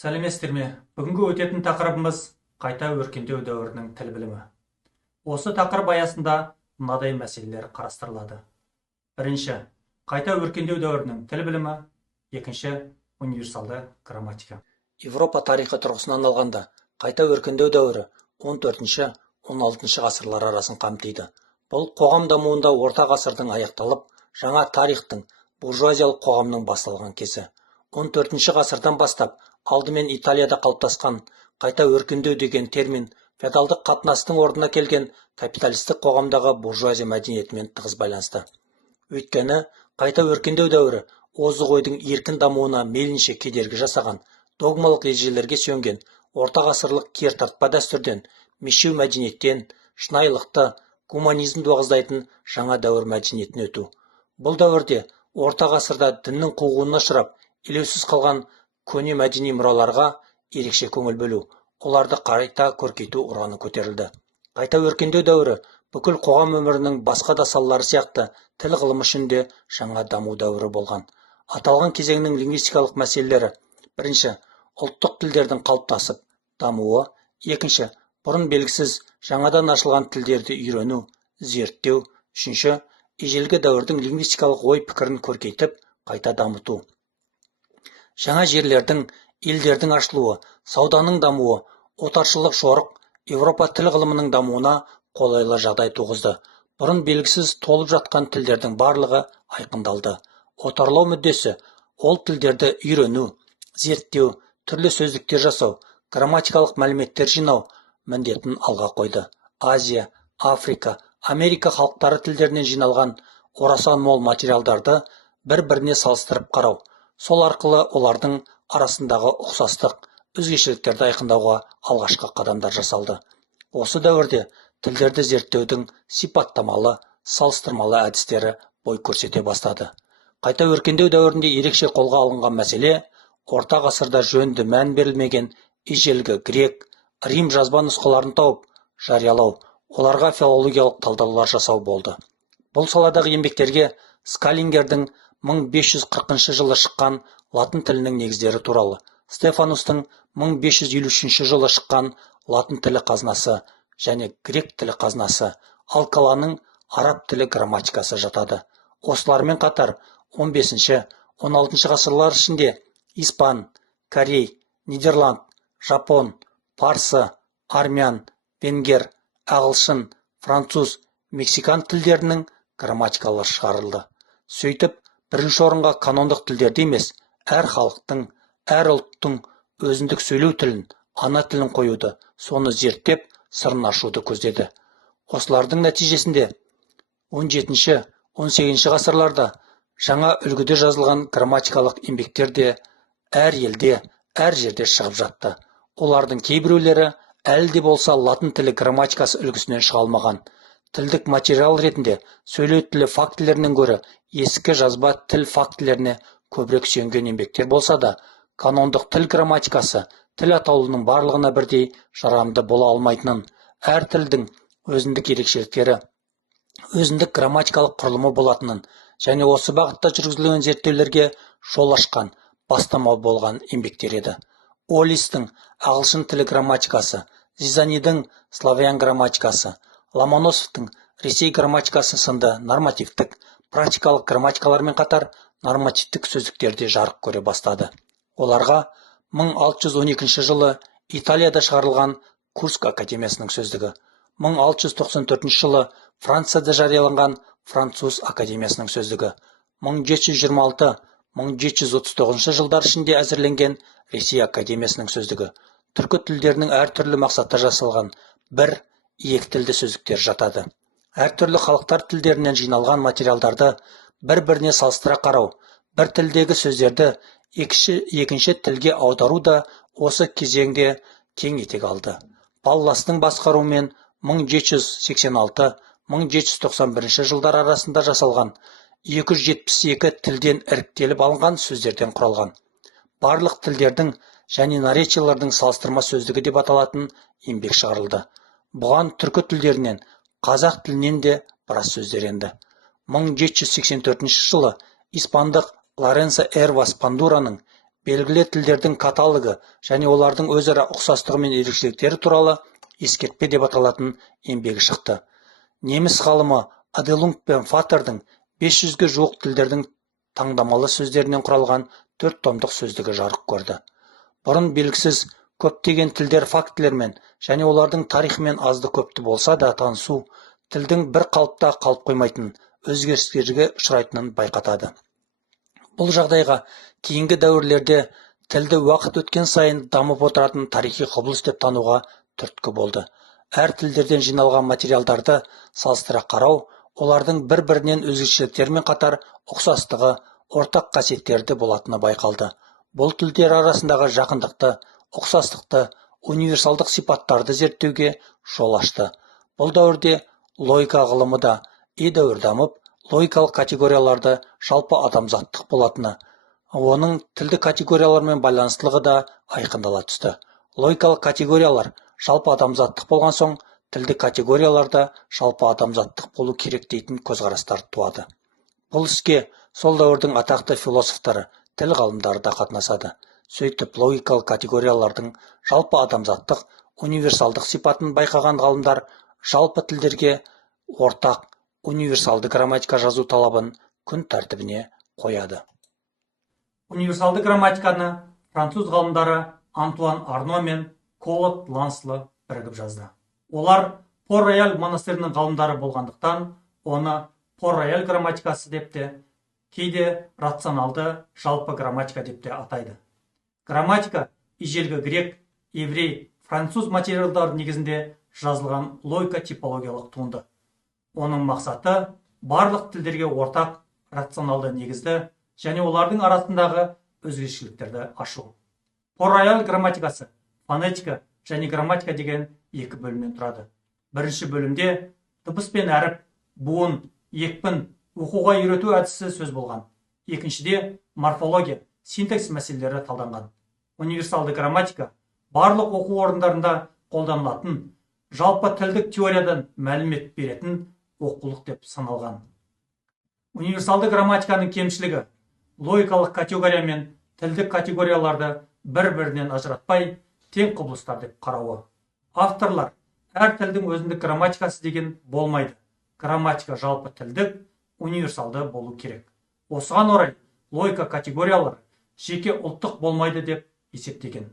Сәлеметсіздер ме? Бүгінгі өтетін тақырыбымыз қайта өркендеу дәуірінің тіл білімі. Осы тақырып аясында мынадай мәселелер қарастырылады. Бірінші, қайта өркендеу дәуірінің тіл білімі. Екінші, универсалды грамматика. Европа тарихы тұрғысынан алғанда, қайта өркендеу дәуірі 14-16 ғасырлар арасын қамтиды. Бұл қоғам дамуында орта ғасырдың аяқталып, жаңа тарихтың, буржуазиялық қоғамның басталған кезі. 14 ғасырдан бастап алдымен Италияда қалыптасқан қайта өркендеу деген термин феодалдық қатынастың орнына келген капиталистік қоғамдағы буржуазия мәдениетімен тығыз байланысты. Өйткені қайта өркендеу дәуірі озық ойдың еркін дамуына мейлінше кедергі жасаған, догмалық ережелерге сүйенген орта ғасырлық кертартпа дәстүрден, мешеу мәдениеттен, шынайылықты, гуманизмді уағыздайтын жаңа дәуір мәдениетіне өту. Бұл дәуірде орта ғасырда діннің қуғынына ұшырап, елеусіз қалған көне мәдени мұраларға ерекше көңіл бөлу, оларды қайта көркейту ұраны көтерілді. Қайта өркендеу дәуірі бүкіл қоғам өмірінің басқа да салалары сияқты тіл ғылымы үшін де жаңа даму дәуірі болған. Аталған кезеңнің лингвистикалық мәселелері: бірінші, ұлттық тілдердің қалыптасып дамуы; екінші, бұрын белгісіз жаңадан ашылған тілдерді үйрену, зерттеу; үшінші, ежелгі дәуірдің лингвистикалық ой пікірін көркейтіп, қайта дамыту. Жаңа жерлердің, елдердің ашылуы, сауданың дамуы, отаршылық жорық Европа тіл ғылымының дамуына қолайлы жағдай туғызды. Бұрын белгісіз толып жатқан тілдердің барлығы айқындалды. Отарлау мүддесі ол тілдерді үйрену, зерттеу, түрлі сөздіктер жасау, грамматикалық мәліметтер жинау міндетін алға қойды. Азия, Африка, Америка халықтары тілдерінен жиналған орасан мол материалдарды бір-біріне салыстырып қарау, сол арқылы олардың арасындағы ұқсастық, өзгешеліктерді айқындауға алғашқы қадамдар жасалды. Осы дәуірде тілдерді зерттеудің сипаттамалы, салыстырмалы әдістері бой көрсете бастады. Қайта өркендеу дәуірінде ерекше қолға алынған мәселе орта ғасырда жөнді мән берілмеген ежелгі грек, Рим жазба нұсқаларын тауып, жариялау, оларға филологиялық талдаулар жасау болды. Бұл саладағы еңбектерге Скаллингердің 1540 жылы шыққан латын тілінің негіздері туралы, Стефанустың 1553 жылы шыққан латын тілі қазынасы және грек тілі қазынасы, Алкаланың араб тілі грамматикасы жатады. Осылармен қатар 15-16 ғасырлар ішінде испан, корей, нидерланд, жапон, парсы, армян, венгер, ағылшын, француз, мексикан тілдерінің грамматикалары шығарылды. Сөйтіп, бірінші орынға канондық тілдерді емес, әр халықтың, әр ұлттың өзіндік сөйлеу тілін, ана тілін қоюды, соны зерттеп, сырын ашуды көздеді. Осылардың нәтижесінде 17-18 ғасырларда жаңа үлгіде жазылған грамматикалық еңбектер де әр елде, әр жерде шығып жатты. Олардың кейбіреулері әлі де болса латын тілі грамматикасы үлгісінен шыға алмаған. Тілдік материал ретінде сөйлеу тілі фактілерінен гөрі ескі жазба тіл фактілеріне көбірек сүйенген еңбектер болса да, канондық тіл грамматикасы тіл атаулының барлығына бірдей жарамды бола алмайтынын, әр тілдің өзіндік ерекшеліктері, өзіндік грамматикалық құрылымы болатынын және осы бағытта жүргізілген зерттеулерге жол ашқан, бастама болған еңбектер еді. Олистің ағылшын тілі грамматикасы, Зизанидің славян грамматикасы, Ломоносовтың Ресей грамматикасы сынды нормативтік, практикалық грамматикалармен қатар нормативтік сөздіктерде жарық көре бастады. Оларға 1612 жылы Италияда шығарылған Курск академиясының сөздігі, 1694 жылы Францияда жарияланған Француз академиясының сөздігі, 1726-1739 жылдар ішінде әзірленген Ресей академиясының сөздігі, түркі тілдерінің әртүрлі мақсатта жасалған бір-екі тілді сөздіктер жатады. Әртүрлі халықтар тілдерінен жиналған материалдарды бір-біріне салыстыра қарау, бір тілдегі сөздерді екінші тілге аудару да осы кезеңде кең етек алды. Палластың басқаруымен 1786-1791 жылдар арасында жасалған 272 тілден іріктеліп алынған сөздерден құралған. Барлық тілдердің және наречиялардың салыстырма сөздігі деп аталатын еңбек шығарылды. Бұған түркі тілдерінен, қазақ тілінен де біраз сөздер енді. 1784 жылы испандық Лоренцо Эрвас Пандураның белгілі тілдердің каталогы және олардың өзара ұқсастығы мен ерекшеліктері туралы ескертпе деп аталатын еңбегі шықты. Неміс ғалымы Аделунг пен Фатердің 500-ге жуық тілдердің таңдамалы сөздерінен құралған 4 томдық сөздігі жарық көрді. Бұрын белгісіз көптеген тілдер фактілермен және олардың тарихымен азды-көпті болса да танысу, тілдің бір қалыпта қалып қоймайтын, өзгерістерге ұшырайтынын байқатады. Бұл жағдайға кейінгі дәуірлерде тілді уақыт өткен сайын дамып отыратын тарихи құбылыс деп тануға түрткі болды. Әр тілдерден жиналған материалдарды салыстыра қарау, олардың бір-бірінен өзгешеліктермен қатар ұқсастығы, ортақ қасиеттерді болатыны байқалды. Бұл тілдер арасындағы жақындықты, ұқсастықты, универсалдық сипаттарды зерттеуге жол ашты. Бұл дәуірде логика ғылымы да едәуір дамып, логикалық категорияларды жалпы адамзаттық болатыны, оның тілді категориялармен байланыстылығы да айқындала түсті. Логикалық категориялар жалпы адамзаттық болған соң, тілді категорияларда жалпы адамзаттық болу керек дейтін көзқарастар туады. Бұл іске сол дәуірдің атақты философтары, тіл ғалымдары да қатынасады. Сөйтіп, логикалық категориялардың жалпы адамзаттық, универсалдық сипатын байқаған ғалымдар жалпы тілдерге ортақ, универсалды грамматика жазу талабын күн тәртібіне қояды. Универсалды грамматиканы француз ғалымдары Антуан Арно мен Клод Ланслы бірігіп жазды. Олар Пор-Рояль монастырының ғалымдары болғандықтан, оны Пор-Рояль грамматикасы деп те, кейде рационалды жалпы грамматика деп те атайды. Грамматика ежелгі грек, еврей, француз материалдар негізінде жазылған логика-типологиялық туынды. Оның мақсаты барлық тілдерге ортақ, рационалды негізді және олардың арасындағы өзгешеліктерді ашу. Пор-Рояль грамматикасы фонетика және грамматика деген екі бөлімнен тұрады. Бірінші бөлімде дыбыс пен әріп, буын, екпін, оқуға үйрету әдісі сөз болған. Екіншіде морфология, синтакс мәселелері талданған. Универсалды грамматика барлық оқу орындарында қолданылатын, жалпы тілдік теориядан мәлімет беретін оқулық деп саналған. Универсалды грамматиканың кемшілігі логикалық категория мен тілдік категорияларды бір-бірінен ажыратпай, тең құбылыстар деп қарауы. Авторлар әр тілдің өзіндік грамматикасы деген болмайды. Грамматика жалпы тілдік, универсалды болу керек. Осыған орай логика категориялары жеке ұлттық болмайды деп есептеген.